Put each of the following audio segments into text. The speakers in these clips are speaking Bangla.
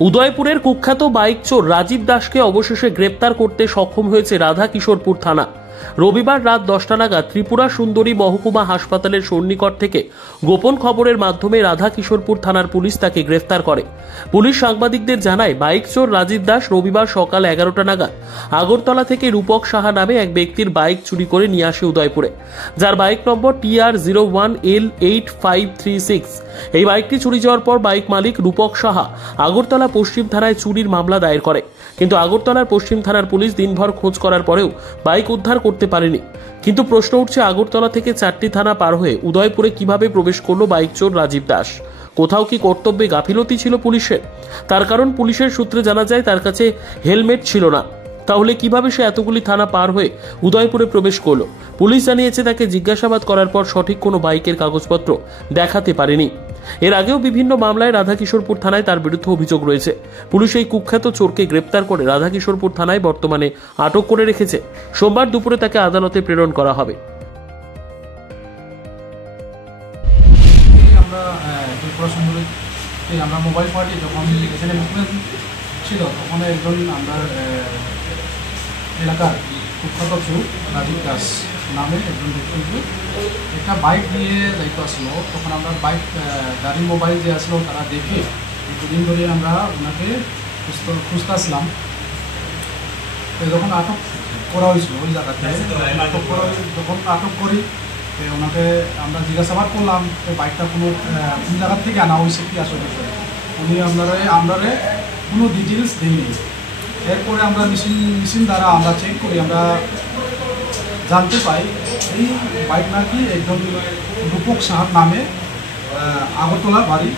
উদয়পুরের কুখ্যাত বাইক চোর রাজীব দাসকে অবশেষে গ্রেপ্তার করতে সক্ষম হয়েছে রাধা কিশোরপুর থানা। রবিবার রাত 10টা নাগাদ ত্রিপুরা সুন্দরী মহকুমা হাসপাতালের সন্নিকট থেকে গোপন খবরের মাধ্যমে রাধা কিশোরপুর থানার পুলিশ তাকে গ্রেফতার করে। পুলিশ সাংবাদিকদের জানায়, বাইক চোর রাজীব দাস রবিবার সকাল 11টা নাগাদ আগরতলা থেকে রূপক সাহা নামে এক ব্যক্তির বাইক চুরি করে নিয়ে আসে উদয়পুরে, যার বাইক নম্বর TR01L8536। এই বাইকটি চুরি যাওয়ার পর বাইক মালিক রূপক সাহা আগরতলা পশ্চিম থানায় চুরির মামলা দায়ের করে, কিন্তু আগরতলার পশ্চিম থানার পুলিশ দিনভর খোঁজ করার পরেও বাইক উদ্ধার করতে পারেনি। কিন্তু প্রশ্ন উঠছে, আগরতলা থেকে 4টি থানা পার হয়ে উদয়পুরে কিভাবে প্রবেশ করলো বাইক চোর রাজীব দাস? কোথাও কি কর্তব্যে গাফিলতি ছিল পুলিশের? তার কারণ পুলিশের সূত্রে জানা যায় তার কাছে হেলমেট ছিল না। তাহলে কিভাবে সে এতগুলি থানা পার হয়ে উদয়পুরে প্রবেশ করলো? পুলিশ জানিয়েছে, তাকে জিজ্ঞাসাবাদ করার পর সঠিক কোনো বাইকের কাগজপত্র দেখাতে পারেনি। এর আগেও বিভিন্ন মামলায় রাধা কিশোরপুর থানায় তার বিরুদ্ধে অভিযোগ রয়েছে। পুলিশ এই কুখ্যাত চোরকে গ্রেপ্তার করে রাধা কিশোরপুর থানায় বর্তমানে আটক করে রেখেছে। সোমবার দুপুরে তাকে আদালতে প্রেরণ করা হবে। আমরা মোবাইল পার্টি যখন এখানে মুভমেন্ট ছিল, তখন একজন আমরা এলাকার কুখ্যাত চোর রাজীব দাস নামে একজন ব্যক্তি একটা বাইক নিয়ে যাইতে আসলো। তখন আমরা বাইক গাড়ি মোবাইল যে আসলো তারা দেখে দুদিন ধরে আমরা ওনাকে খুঁজতে আসলাম। যখন আটক করা হয়েছিল ওই জায়গাতে, যখন আটক করি ওনাকে আমরা জিজ্ঞাসাবাদ করলাম বাইকটা কোন জায়গা থেকে আনা হয়েছে কি আসলে। উনি আমরা কোনো ডিটেলস দিইনি। এরপরে আমরা মেশিন দ্বারা আমরা চেক করি, আমরা জানতে পাই এই বাইক নাকি একজন রূপক সাহার নামে আগরতলা বাড়ি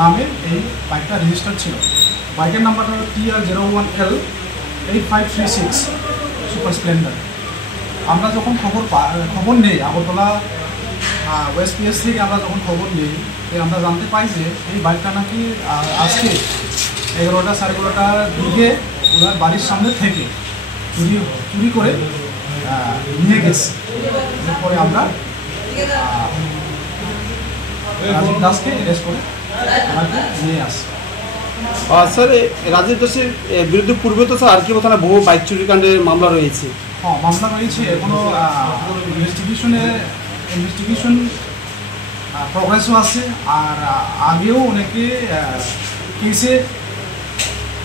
নামে এই বাইকটা রেজিস্টার ছিল। বাইকের নাম্বারটা TR01L8536 সুপার স্প্লেন্ডার। আমরা যখন খবর নেই আগরতলা OSPS থেকে, আমরা যখন খবর নেই আমরা জানতে পাই যে এই বাইকটা নাকি আজকে 11টা সাড়ে 11টার দিকে ওনার বাড়ির সামনে থেকে চুরি করে নিয়ে গেছে। এরপরে আমরা রাজীব দাসকে অ্যারেস্ট করে ওনাকে নিয়ে আসি। স্যার, রাজীব দাসের বিরুদ্ধে পূর্বে তো স্যার আর কি থানায় বহু বাইক চুরি কাণ্ডের মামলা রয়েছে। হ্যাঁ, মামলা রয়েছে, এখনো ইনভেস্টিগেশন প্রোগ্রেসও আছে। আর আগেও অনেকে কেসে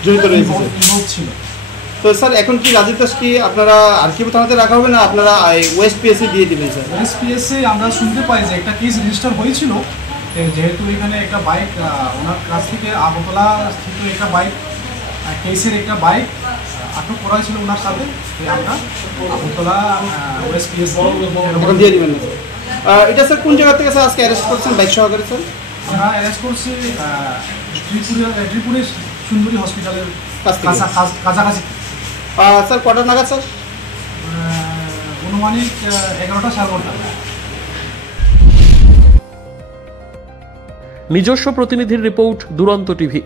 জড়িত রয়েছে ছিল। তো স্যার এখন কি রাজীব দাস কি আপনারা আরকিব থানাতে রাখা হবে না আপনারা OSPS দিয়ে দেবেন? স্যার, OSPS আমরা শুনতে পাই যে একটা কেস রেজিস্টার হয়েছিল, যেহেতু এখানে একটা বাইক ওনার কাছ থেকে আগরতলা স্থিত একটা বাইক কেসের একটা বাইক আটক করা হয়েছিল ওনার সাথে। আমরা আগরতলা OSPS দিয়ে দেবেন না? এটা স্যার কোন জায়গা থেকে স্যার আজকে অ্যারেস্ট করছেন বাইক সহকারে? স্যার, আমরা অ্যারেস্ট করছি ত্রিপুরের সুন্দরী হসপিটালের কাছাকাছি। স্যার কটা নাগাদ? স্যার অনুমানিক 11টা সাড়ে 11টা। নিজস্ব প্রতিনিধির রিপোর্ট, দুরন্ত টিভি।